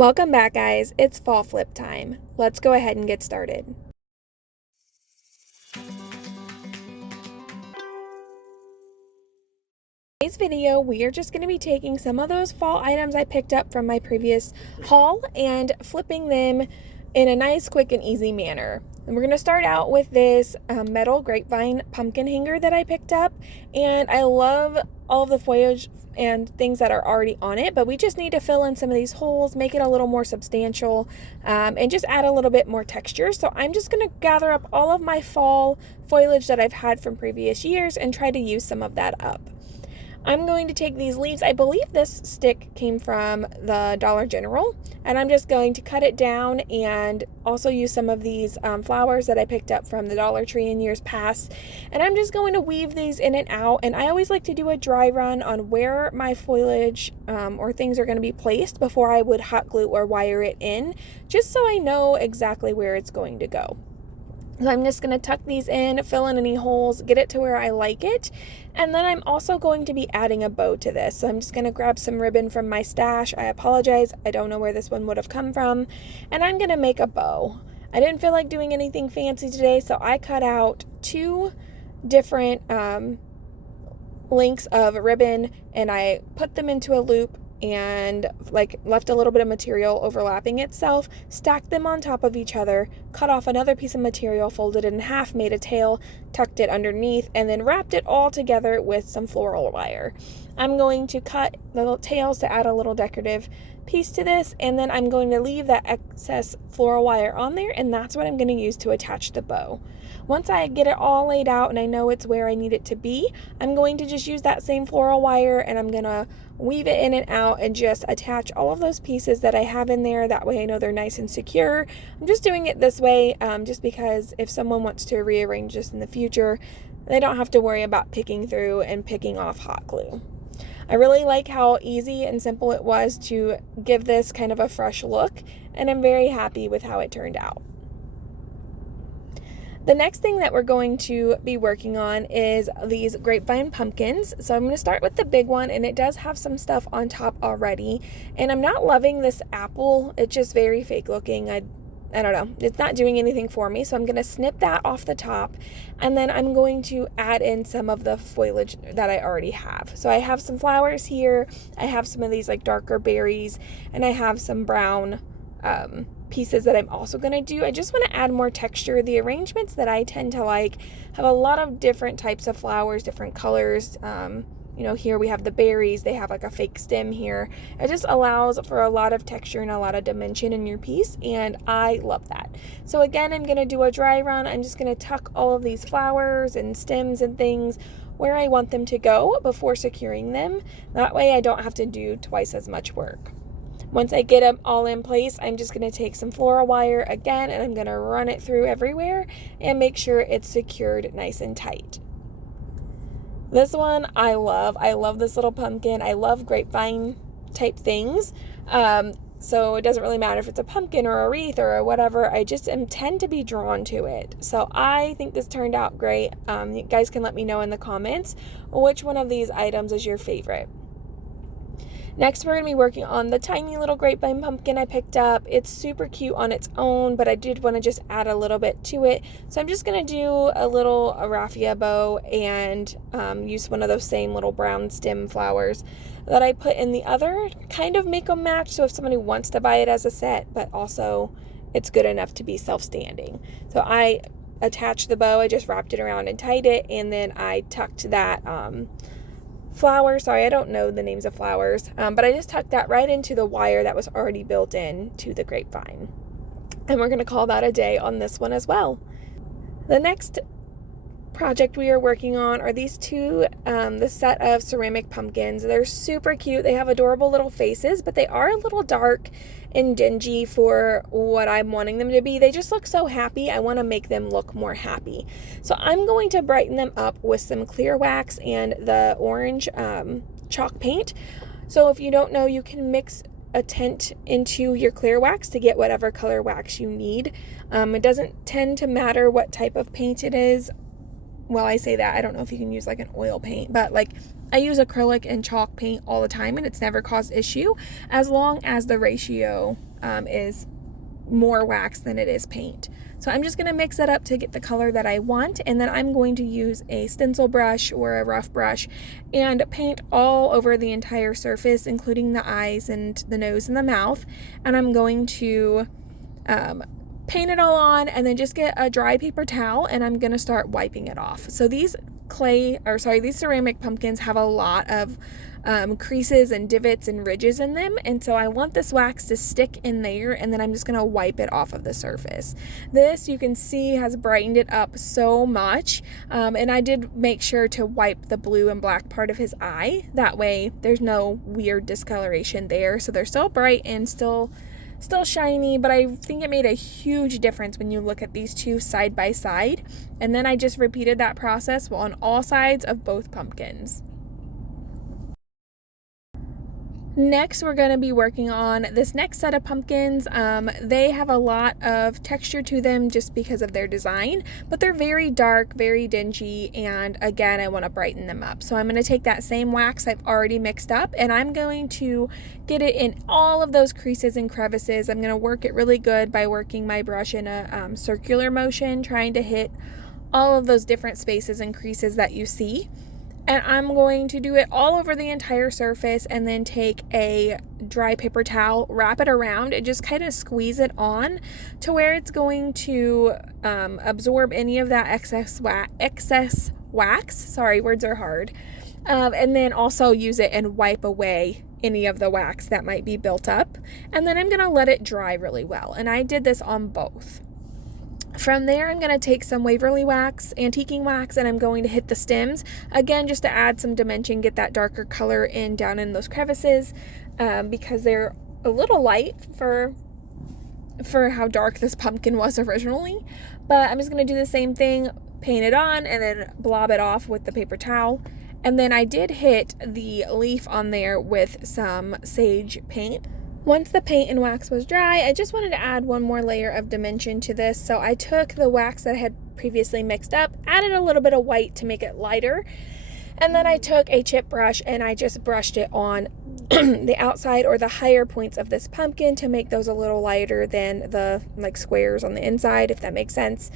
Welcome back, guys. It's fall flip time. Let's go ahead and get started. In today's video, we are just going to be taking some of those fall items I picked up from my previous haul and flipping them in a nice, quick, and easy manner. And we're going to start out with this metal grapevine pumpkin hanger that I picked up. And I love all of the foliage and things that are already on it, but we just need to fill in some of these holes, make it a little more substantial, and just add a little bit more texture. So I'm just going to gather up all of my fall foliage that I've had from previous years and try to use some of that up. I'm going to take these leaves. I believe this stick came from the Dollar General, and I'm just going to cut it down and also use some of these flowers that I picked up from the Dollar Tree in years past. And I'm just going to weave these in and out, and I always like to do a dry run on where my foliage or things are going to be placed before I would hot glue or wire it in, just so I know exactly where it's going to go. So I'm just going to tuck these in, fill in any holes, get it to where I like it. And then I'm also going to be adding a bow to this. So I'm just going to grab some ribbon from my stash. I apologize, I don't know where this one would have come from. And I'm going to make a bow. I didn't feel like doing anything fancy today, so I cut out two different lengths of ribbon and I put them into a loop and left a little bit of material overlapping itself, stacked them on top of each other, cut off another piece of material, folded it in half, made a tail, tucked it underneath, and then wrapped it all together with some floral wire. I'm going to cut the little tails to add a little decorative piece to this, and then I'm going to leave that excess floral wire on there, and that's what I'm going to use to attach the bow. Once I get it all laid out and I know it's where I need it to be, I'm going to just use that same floral wire and I'm going to weave it in and out and just attach all of those pieces that I have in there. That way I know they're nice and secure. I'm just doing it this way just because if someone wants to rearrange this in the future, they don't have to worry about picking through and picking off hot glue. I really like how easy and simple it was to give this kind of a fresh look, and I'm very happy with how it turned out. The next thing that we're going to be working on is these grapevine pumpkins. So I'm going to start with the big one, and it does have some stuff on top already. And I'm not loving this apple. It's just very fake looking. I don't know. It's not doing anything for me. So I'm going to snip that off the top, and then I'm going to add in some of the foliage that I already have. So I have some flowers here. I have some of these like darker berries, and I have some brown pieces that I'm also going to do. I just want to add more texture. The arrangements that I tend to like have a lot of different types of flowers, different colors. You know, here we have the berries. They have like a fake stem here. It just allows for a lot of texture and a lot of dimension in your piece, and I love that. So again, I'm going to do a dry run. I'm just going to tuck all of these flowers and stems and things where I want them to go before securing them. That way I don't have to do twice as much work. Once I get them all in place, I'm just going to take some floral wire again, and I'm going to run it through everywhere and make sure it's secured nice and tight. This one I love. I love this little pumpkin. I love grapevine type things. So it doesn't really matter if it's a pumpkin or a wreath or whatever. I just tend to be drawn to it. So I think this turned out great. You guys can let me know in the comments which one of these items is your favorite. Next, we're going to be working on the tiny little grapevine pumpkin I picked up. It's super cute on its own, but I did want to just add a little bit to it. So I'm just going to do a little raffia bow and use one of those same little brown stem flowers that I put in the other. Kind of make them match, so if somebody wants to buy it as a set, but also it's good enough to be self-standing. So I attached the bow, I just wrapped it around and tied it, and then I tucked that flower, sorry, I don't know the names of flowers, but I just tucked that right into the wire that was already built in to the grapevine. And we're going to call that a day on this one as well. The next project we are working on are these two, the set of ceramic pumpkins. They're super cute. They have adorable little faces, but they are a little dark and dingy for what I'm wanting them to be. They just look so happy. I want to make them look more happy. So I'm going to brighten them up with some clear wax and the orange chalk paint. So if you don't know, you can mix a tint into your clear wax to get whatever color wax you need. It doesn't tend to matter what type of paint it is. well, I say that, I don't know if you can use like an oil paint, but like I use acrylic and chalk paint all the time, and it's never caused issue as long as the ratio is more wax than it is paint. So I'm just going to mix it up to get the color that I want, and then I'm going to use a stencil brush or a rough brush and paint all over the entire surface, including the eyes and the nose and the mouth. And I'm going to paint it all on, and then just get a dry paper towel, and I'm going to start wiping it off. So these these ceramic pumpkins have a lot of creases and divots and ridges in them, and so I want this wax to stick in there, and then I'm just going to wipe it off of the surface. This, you can see, has brightened it up so much, and I did make sure to wipe the blue and black part of his eye. That way there's no weird discoloration there, so they're still bright and still shiny, but I think it made a huge difference when you look at these two side by side. And then I just repeated that process on all sides of both pumpkins. Next, we're going to be working on this next set of pumpkins. They have a lot of texture to them just because of their design, but they're very dark, very dingy, and again, I want to brighten them up. So I'm going to take that same wax I've already mixed up, and I'm going to get it in all of those creases and crevices. I'm going to work it really good by working my brush in a circular motion, trying to hit all of those different spaces and creases that you see. And I'm going to do it all over the entire surface, and then take a dry paper towel, wrap it around, and just kind of squeeze it on to where it's going to absorb any of that excess wax. Sorry, words are hard. And then also use it and wipe away any of the wax that might be built up. And then I'm going to let it dry really well. And I did this on both. From there, I'm going to take some Waverly wax, antiquing wax, and I'm going to hit the stems, again, just to add some dimension, get that darker color in down in those crevices, because they're a little light for how dark this pumpkin was originally. But I'm just going to do the same thing, paint it on, and then blob it off with the paper towel. And then I did hit the leaf on there with some sage paint. Once the paint and wax was dry, I just wanted to add one more layer of dimension to this. So I took the wax that I had previously mixed up, added a little bit of white to make it lighter, and then I took a chip brush and I just brushed it on the outside or the higher points of this pumpkin to make those a little lighter than the like squares on the inside, if that makes sense.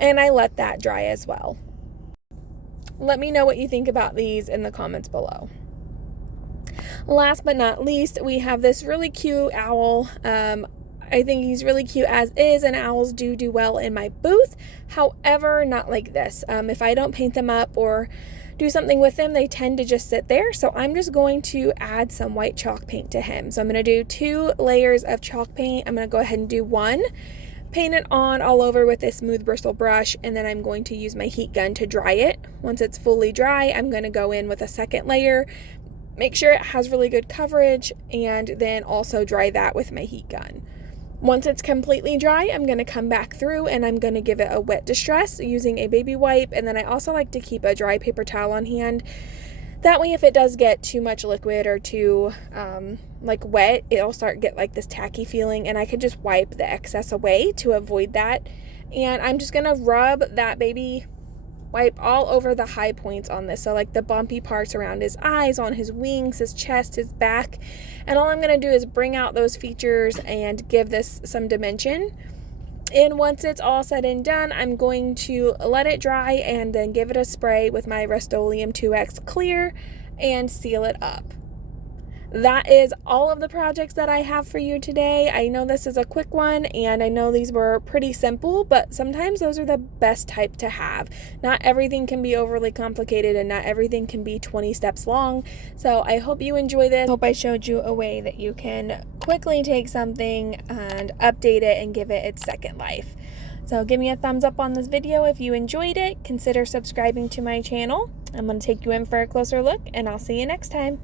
And I let that dry as well. Let me know what you think about these in the comments below. Last but not least, we have this really cute owl. I think he's really cute as is, and owls do well in my booth. However, not like this. If I don't paint them up or do something with them, they tend to just sit there. So I'm just going to add some white chalk paint to him. So I'm going to do 2 layers of chalk paint. I'm going to go ahead and do 1. Paint it on all over with this smooth bristle brush, and then I'm going to use my heat gun to dry it. Once it's fully dry, I'm going to go in with a second layer, make sure it has really good coverage, and then also dry that with my heat gun. Once it's completely dry, I'm going to come back through and I'm going to give it a wet distress using a baby wipe, and then I also like to keep a dry paper towel on hand. That way, if it does get too much liquid or too like wet, it'll start get like this tacky feeling, and I could just wipe the excess away to avoid that. And I'm just going to rub that baby wipe all over the high points on this, so like the bumpy parts around his eyes, on his wings, his chest, his back. And all I'm going to do is bring out those features and give this some dimension. And once it's all said and done, I'm going to let it dry and then give it a spray with my Rust-Oleum 2X clear and seal it up. That is all of the projects that I have for you today. I know this is a quick one, and I know these were pretty simple, but sometimes those are the best type to have. Not everything can be overly complicated, and not everything can be 20 steps long. So I hope you enjoy this. I hope I showed you a way that you can quickly take something and update it and give it its second life. So give me a thumbs up on this video if you enjoyed it. Consider subscribing to my channel. I'm going to take you in for a closer look, and I'll see you next time.